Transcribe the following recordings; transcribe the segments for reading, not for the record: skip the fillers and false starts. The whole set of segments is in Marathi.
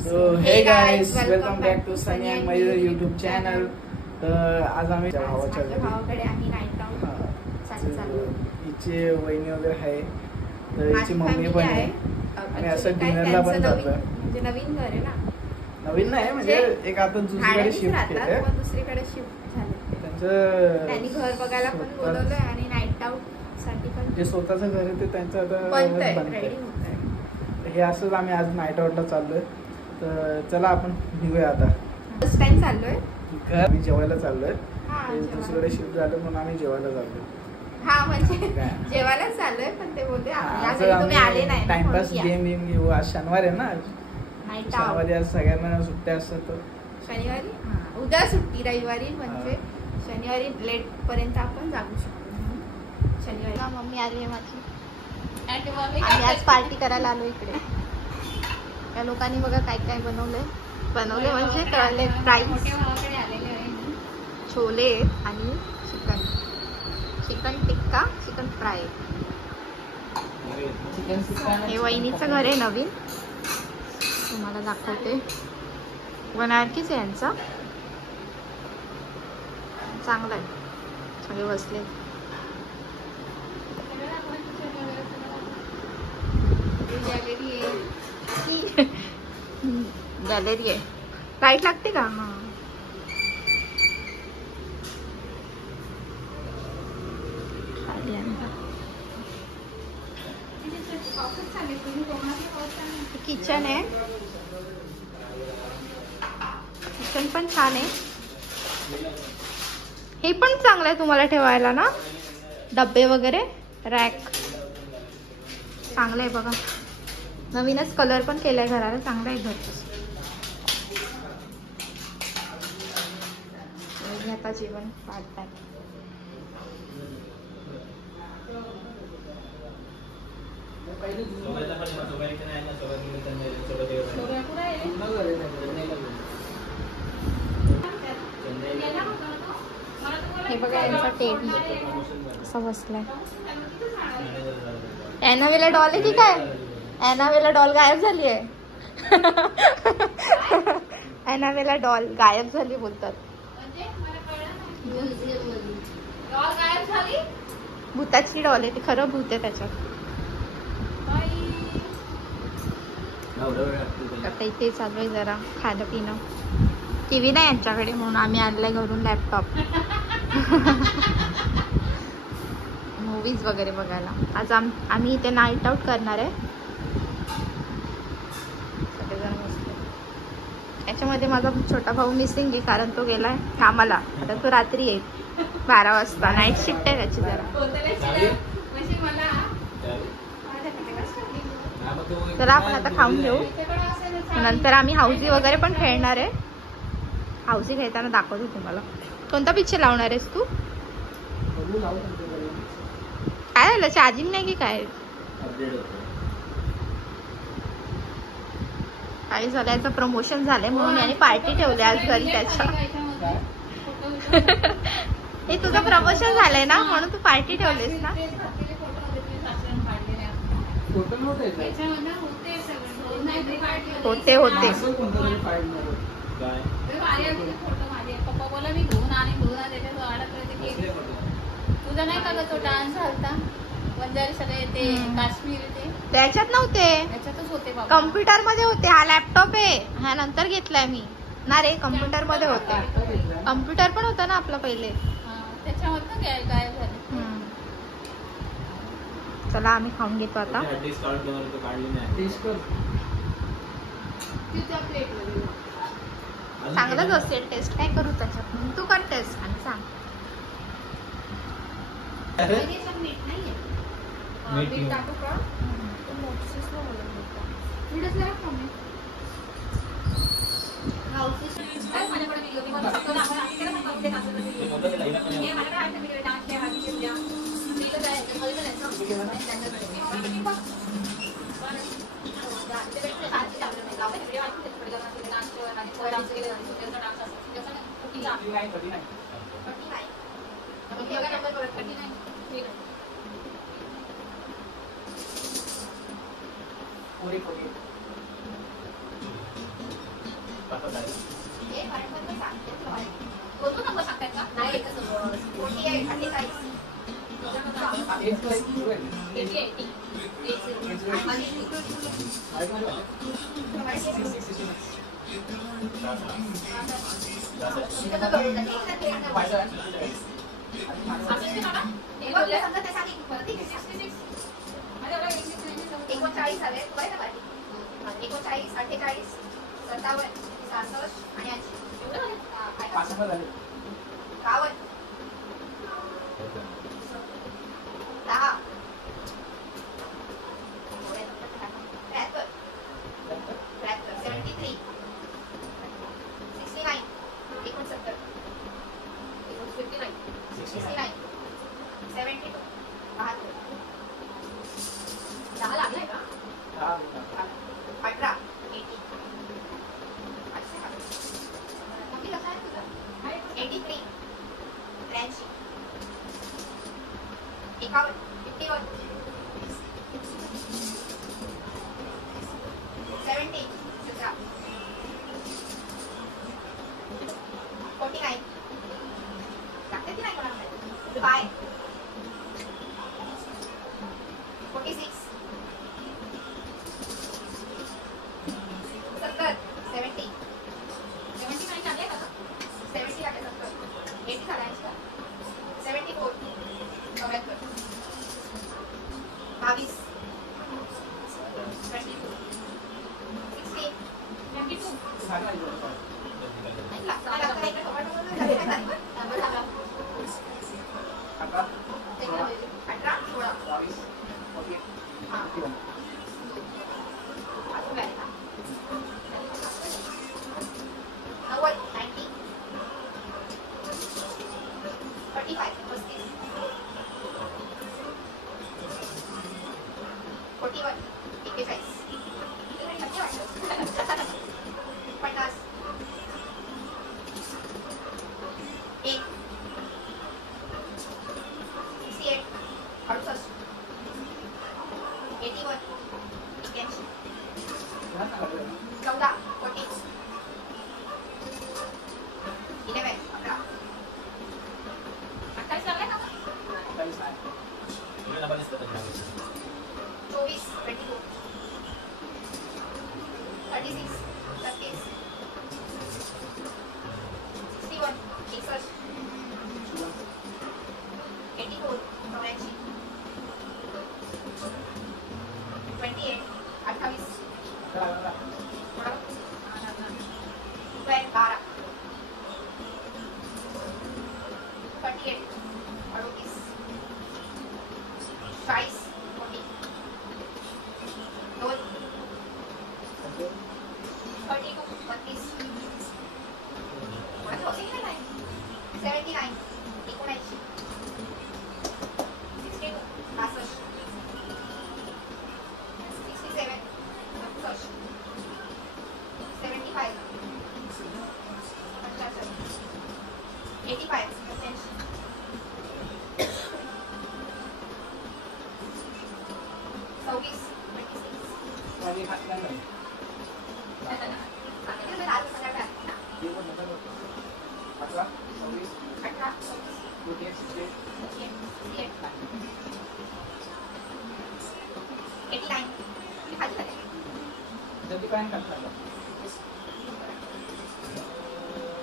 So hey guys, welcome back to Sunny and Mayur YouTube channel. आज आम्ही भावाकडे आम्ही नाईट आउट चालू. हिचे वहिनी वगैरे आहे, तर हिची मम्मी पण आहे आणि असं डिनरला पण जातोय. म्हणजे नवीन घर आहे ना, नवीन नाही म्हणजे एक आता दुसरीकडे शिफ्ट केलंय, दुसरीकडे शिफ्ट झाले. त्यांनी घर बघायला पण बोलवलंय आणि नाईट आउट साठी पण जे स्वतःचं घर आहे ते त्यांचं आता बनतंय. हे असंच आम्ही आज नाईट आउटला चाललोय. तर चला आपण निघूया आता. फर्स्ट टाइम चाललोय घर आम्ही जेवायला चाललोय, दुसरीकडे शिफ्ट झालं म्हणून आम्ही जेवायला चाललोय. हा म्हणजे जेवायला चाललोय, पण ते बोलते तुम्ही आले नाही. टाइमपास गेम घेऊ. आज शनिवार आहे ना, शनिवारी आज सगळ्यांना सुट्ट्या असतात. शनिवारी उद्या सुट्टी, रविवारी म्हणजे शनिवारी लेट पर्यंत आपण जागू शकतो. शनिवारी मम्मी आली आहे माझी, आम्ही आज पार्टी करायला आलो इकडे. त्या लोकांनी बघा काय काय बनवले म्हणजे तळले फ्राईज, छोले आणि चिकन टिक्का, चिकन फ्राय. हे वहिनीचं घर आहे नवीन, तुम्हाला दाखवते. वनारकीच आहे यांचा, चांगला आहे. सगळे बसले. गॅलरी आहे. लाईट लागते का? किचन आहे, किचन पण छान आहे. हे पण चांगलं आहे तुम्हाला ठेवायला ना, डब्बे वगैरे, रॅक चांगलं आहे बघा. नवीनच कलर पण केलाय घराला, चांगला आहे घर. आता जेवण वाढताय. हे बघा यांचा टेबल कसा बसलाय. एनावेला डॉल आहे की काय? एनावेला डॉल गायब झाली आहे. एनावेला डॉल गायब झाली बोलतात. भूताची डॉल आहे ती, खरं भूत आहे त्याच्यात. आता इथे चालू आहे जरा खाणं पिणं. टीव्ही नाही यांच्याकडे म्हणून आम्ही आणलाय घरून लॅपटॉप, मूवीज वगैरे बघायला. आज आम्ही इथे नाईट आउट करणार आहे. सगळेजण बसले. याच्यामध्ये माझा छोटा भाऊ मिसिंग आहे, कारण तो गेलाय कामाला. आता तो रात्री येईल 12 वाजता. नाईट शिफ्ट आहे त्याची जरा. चला आपण आता खाऊन घेऊ, नंतर आम्ही हाऊजी वगैरे पण खेळणार आहे. हाऊजी खेळताना दाखवतो तुम्हाला. कोणता पिक्चर लावणार आहेस तू? काय झालं, चार्जिंग नाही की काय? काही झालं, याचं प्रमोशन झालंय म्हणून याने पार्टी ठेवली आज घरी त्याच्या. हे तुझं प्रमोशन झालंय ना, म्हणून तू पार्टी ठेवलीस ना. होते तुझा नाही का तो डान्स झालता वंजारी सगळे ते काश्मीर ते त्याच्यात नव्हते, त्याच्यातच होते. कम्प्युटर मध्ये होते. हा लॅपटॉप आहे, हा नंतर घेतलाय मी ना रे. कम्प्युटर मध्ये होते. कम्प्युटर पण होता ना आपला पहिले, त्याच्यावर गायब झाले. चला आम्ही खाऊन घेतो आता. चांगलंच असते टेस्ट, काय करू त्याच्यात. तू कर टेस्ट आणि सांग. मीठ नाहीये, मीठ टाकू का? हे बरोबर सांगते. दोन नंबर सांगतायत का? नाही एकच 48 48 39 हवे 39 48 57 66 आणि 80 51 10 73 69 69 69 72 10 लागलाय का 18 मम्मी कसा आहे तुझा 83 83 51 51 70 17 49 लागते की नाही कोणाला 5 46 70 70 79 लागले का? 70 लागते 70 80 झाला 74 74 22 22 16 22 नाही लागतं मला लागतं इकडे टोमॅटो झाले काय नंबर सांगा 18 16 हां अजून काय का 90 90 35 35 41 41 50 1 68 68 81 81 14 14 11 11 28 लागले का? 24 22 36 36 61 61 84 84 28 28 12 38 38 40 40 2 32 32 79 79 62 62 67 75 85 26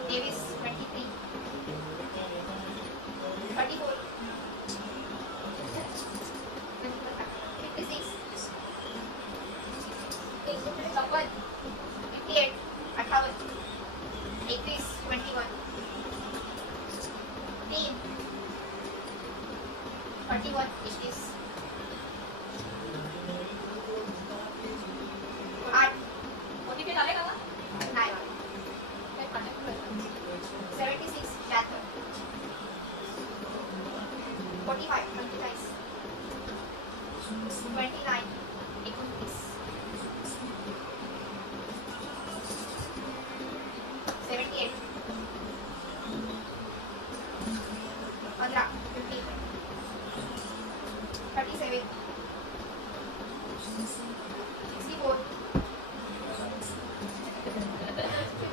Davis 23 34 56 58 58 21 21 3 41 21 8 मोठी झाले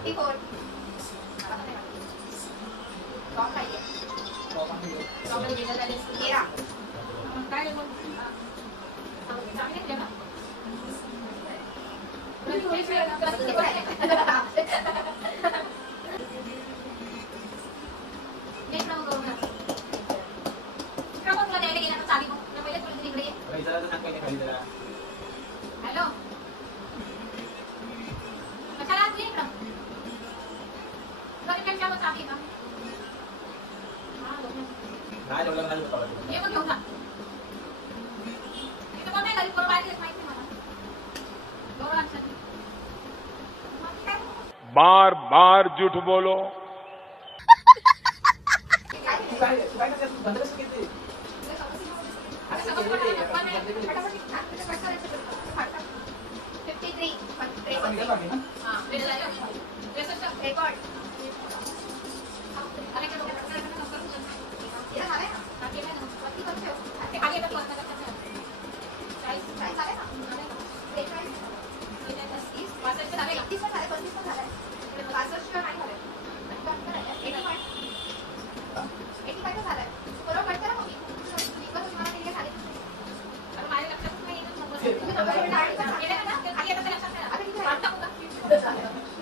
54 टॉप नाहीये टॉपमध्ये गेलं झाले 13 काय बोल चांगले केलं ना हॅलो कशाला आली इकडं घरी काय चालू चालली का नाही जेवलं नाही होता ये मग घेऊन जा इथे कोण नाही घरी कोण बाहेर येत माहिती मला दोन लक्षात बार बार झूठ बोलो काय बंद कसं घेते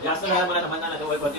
जास्त वेळा मला म्हणणार नाही वय पडते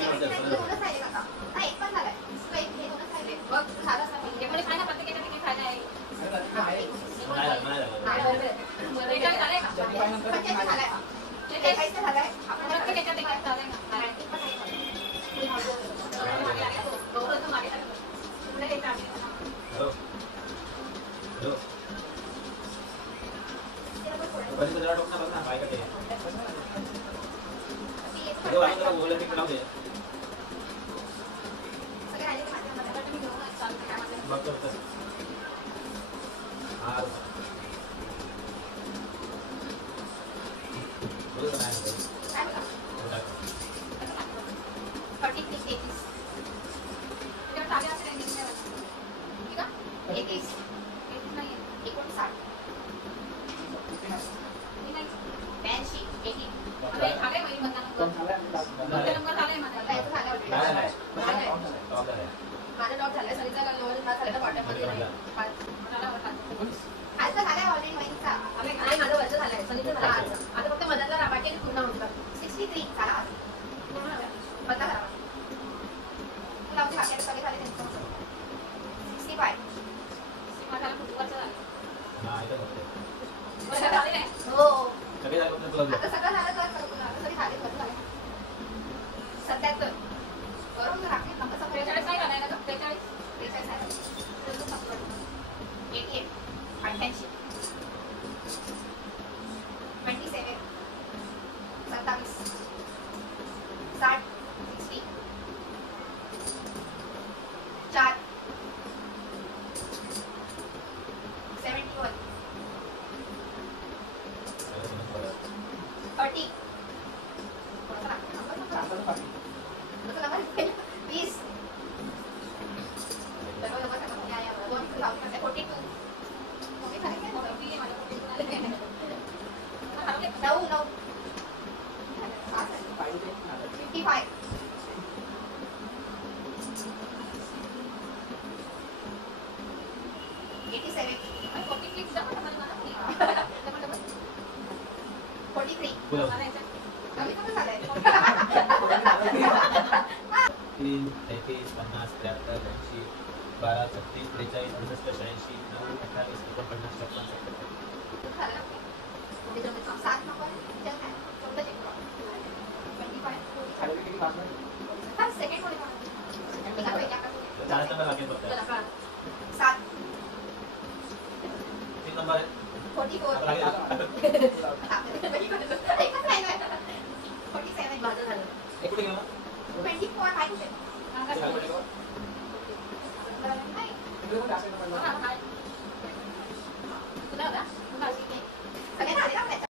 तुला